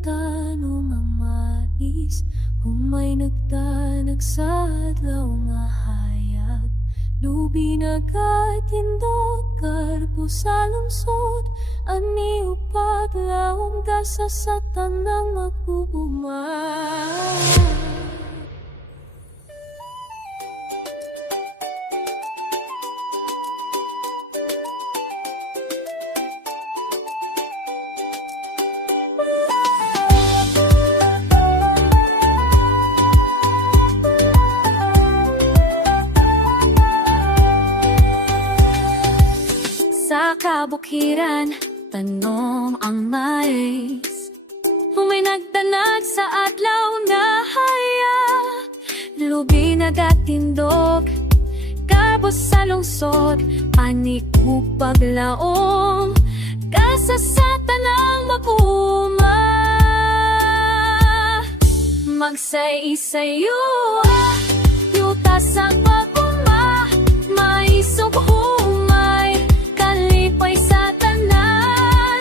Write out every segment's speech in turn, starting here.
tano mamais, humay nagtanag sa adlaw nga hayag. Lubi nagatindog, karpo sa lungsod, ani upag laom gasa sa tanang magugumay. Sa kabukiran, tanom ang mais, humay nagtanag sa adlaw nga hayag. Lubi nagatindog, karbo sa lungsod, panik upag laom gasa sa tanang maguma. Magsay-isayo, yuta sa paguma, maisog humay, kalipay sa tanan.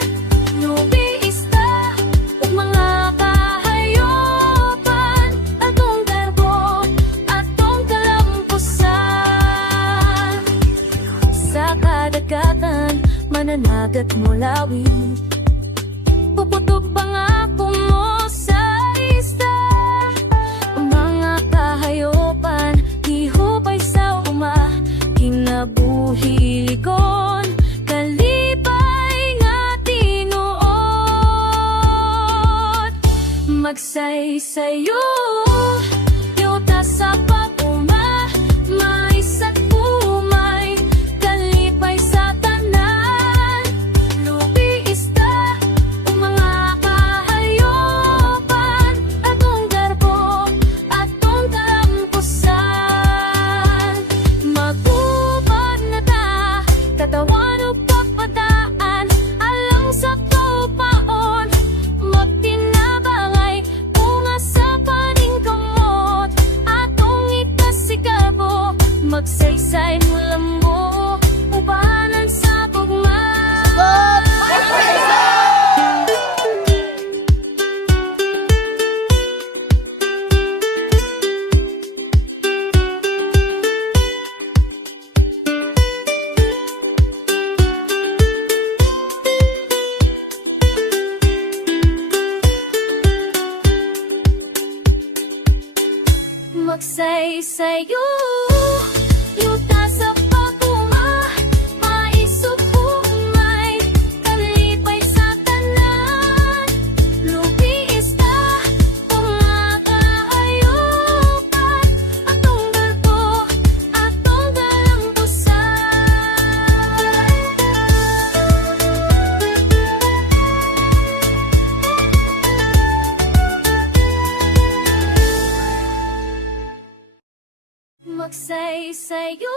Lubi ista, ug mga kahayopan, atong garbo, atong kalampusan. Sa kadagatan, mananagat mo lawi, puputok pangako mo sa ista. Mga kahayopan, hihupay sa uma, kinabuhilikon, kalipay nga tinuod. Magsaysayo, yuta sa pag-uma, mais at umay, kalipay sa tanan. Lubi ista, mga kahayopan, atong garbo, atong kalampusan. Magubad na ta, katawan o pagpadaan, alang sa kaupaon, magtinabangay, bunga sa paningkamot, atong ikasigabo, magsaysay mo lambo, ubanan sa tugma. Magsaysayo, yuta sa pag-uma, maisog humay, kalipay sa tanan. Lubi ista, mga kahayopan, atong garbo, atong kalampusan. Magsaysayo,